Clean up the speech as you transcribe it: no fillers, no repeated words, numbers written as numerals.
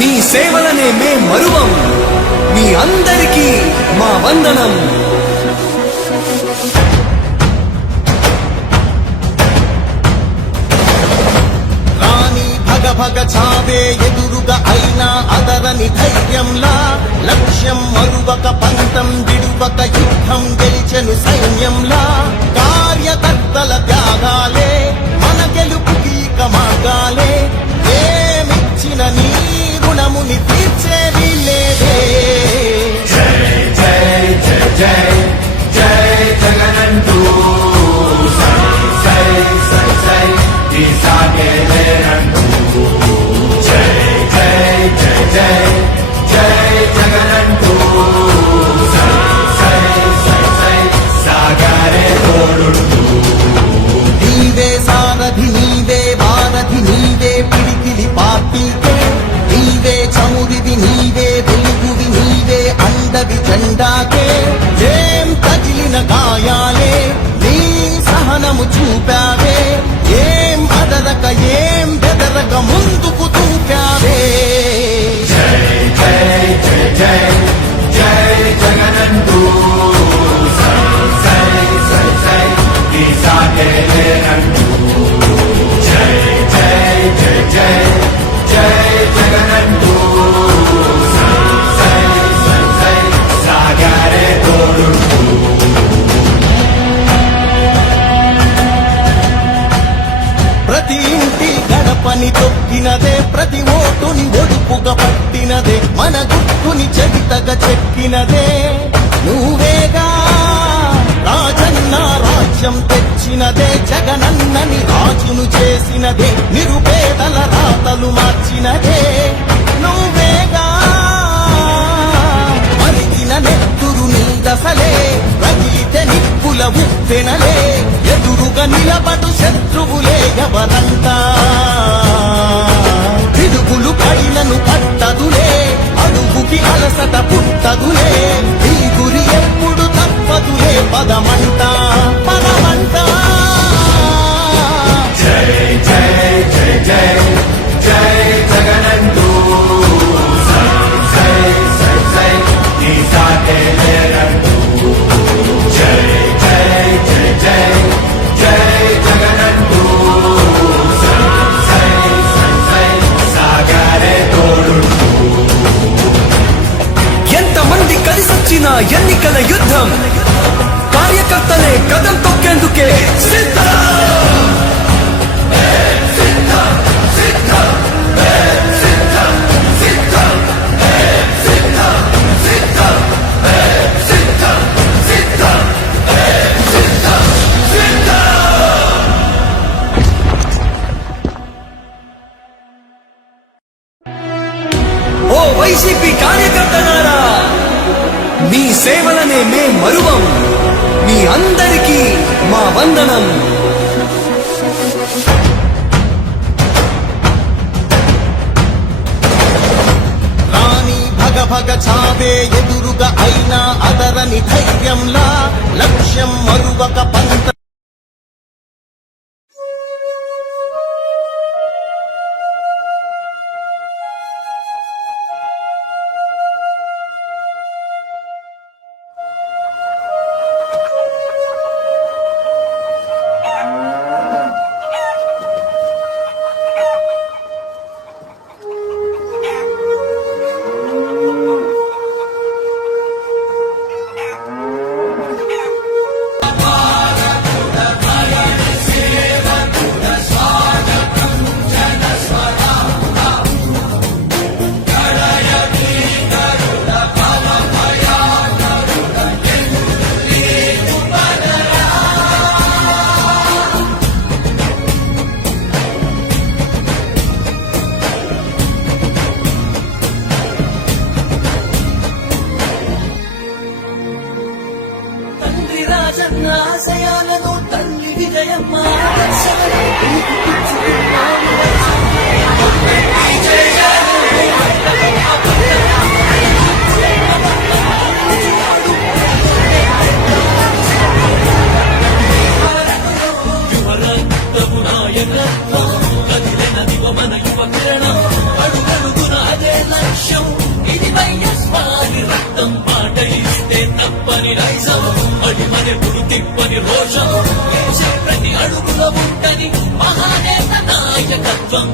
మీ సేవలనే మే మరువం. మీ అందరికీ మా వందనం. భగ చావే ఎదురుగా అయినా అదరని ధైర్యంలా లక్ష్యం మరువక పంతం విడువక యుద్ధం గెలిచెను సైన్యంలా కార్యకర్తల త్యాగాలే మన గెలుపుకి మార్గాలే ఏమిచ్చిన నీ రుణముని తీర్చేది లేదే. జై జై జై జై జై జగనంటూ సై సై సై ఈ సాగే లేరంటూ జై జై జై జై జై జగనంటూ సై సై సై సై సాగరే తోడుంటూ. నీవే సారథి నీవే వారధి నీవే పిడికిలి పార్టీకే నీవే చమురివి నీవే వెలుగువి నీవే అండవి జెండాకే ఏం తగిలిన గాయాలే నీ సహనము చూపావే ఏం అదరక ఏం బెదరక ముందుకు దూకావే. జై జై జై జై జై జగనంటూ సై సై సై సై ఈ సాగే లేరంటూ జై జై జై జై జై జగనంటూ సై సై సై సై సాగరే తోడుంటూ. ప్రతి ఇంటి గడపని తొక్కినదే ప్రతి ఓటుని ఒడుపుగా పట్టినదే మన గుట్టుని చరితగా చెక్కినదే నువ్వేగా. రాజన్న రాజ్యం తెచ్చినదే జగనన్నని రాజును చేసినదే నిరుపేదల రాతలు మార్చినదే నువ్వేగా. మరిగిన నెత్తురు నీ దశలే రగిలితే నిప్పుల ఉప్పెనలే ఎదురుగా నిలబడు శత్రువులే ఎవరంతా పిడుగులు పడినను పట్టదులే అడుగుకి అలసట పుట్టదులే ఈ గురి ఎప్పుడు తప్పదులే పదమంట పదమంట. జై జై జై జై జై జగనంటూ సై సై సై సై ఈ సాగే లేరంటూ జై జై జై జై జై జగనంటూ సై సై సై సై సాగరే తోడుంటూ. ఎంతమంది కలిసొచ్చిన ఎన్నికల యుద్ధం కార్యకర్తలే కదం తొక్కేందుకే సిద్ధం. ఓ వైసీపీ కార్యకర్తలారా, మీ సేవలనే మే మరువం. మీ అందరికీ మా వందనం. రాణి భగ చావే ఎదురుగా అయినా అదరని ధైర్యంలా లక్ష్యం మరువక పంత తిప్పని రైజం అడిమని పుడు తిప్పని రోషం వేసే ప్రతి అడుగులో ఉంటని మహానేత నాయకత్వం